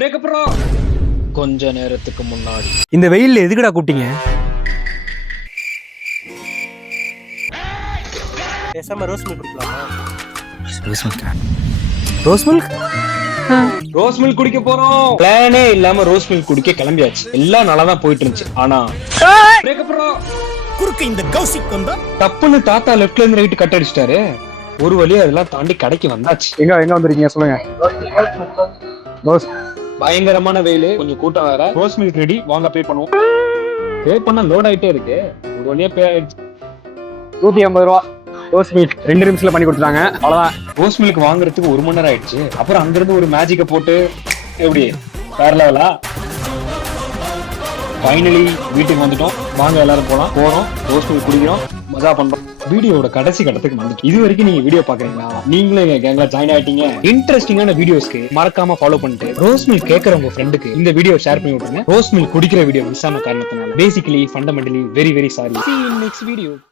Breakup bro. கொஞ்ச நேரத்துக்கு முன்னாடி இந்த வெயில்ல எதுக்குடா கூப்பிட்டீங்க? பேசாம ரோஸ் மில்க் குடிக்கலாமா? Rose milk? ரோஸ் மில்க் குடிக்க போறோம். பிளானே இல்லாம ரோஸ் மில்க் குடிக்க கிளம்பியாச்சு. எல்லாம் நல்லா தான் போயிட்டு இருந்துச்சு. ஆனா பிரேக்கப் ப்ரோ. குறுக்கு இந்த கௌசிக் வந்தா தப்புன்னு தாத்தா லெஃப்ட்ல இருந்து ரைட் கட் அடிச்சிட்டாரு. ஒரு வழியா அதெல்லாம் தாண்டி கடைக்கு வந்தாச்சு. எங்க வந்திருக்கீங்க சொல்லுங்க. ரோஸ் பயங்கரமான வெயிலு, கொஞ்சம் கூட்டம் வேற. ரோஸ் மில்க் ரெடி, வாங்க பே பண்ணுவோம். பே பண்ணா லோட் ஆயிட்டே இருக்கு. ஒரு வழியா பே ஆயிடுச்சு. 150 ரூபா ரோஸ் மில்க் 2 நிமிஷத்துல பண்ணி கொடுத்துட்டாங்க. அவ்வளவுதான். ரோஸ் மில்க் வாங்குறதுக்கு 1 மணி நேரம் ஆயிடுச்சு. அப்புறம் அங்கிருந்து ஒரு மேஜிக்க போட்டு எப்படி வேற லெவலா. ஃபைனலி வீட்டுக்கு வந்துட்டோம். வாங்க எல்லாரும் போறோம் ரோஸ் மில்க் குடிக்கிறோம், மஜா பண்றோம். வீடியோட கடைசி கட்டத்துக்கு வந்துட்டு இது வரைக்கும் நீங்க வீடியோ பாக்குறீங்களா? நீங்களும் எங்க கேங்ல ஜாயின் ஆயிட்டீங்க. இன்ட்ரெஸ்டிங்கான வீடியோஸ்க்கு மறக்காம ஃபாலோ பண்ணிட்டு ரோஸ் மில்க் கேட்கற உங்க ஃப்ரெண்டுக்கு இந்த வீடியோ ஷேர் பண்ணி விட்டுருங்க. ரோஸ் மில்க் குடிக்கிற வீடியோ மிஸ் ஆன காரணத்தினால basically fundamentally very very sorry. See you in next video.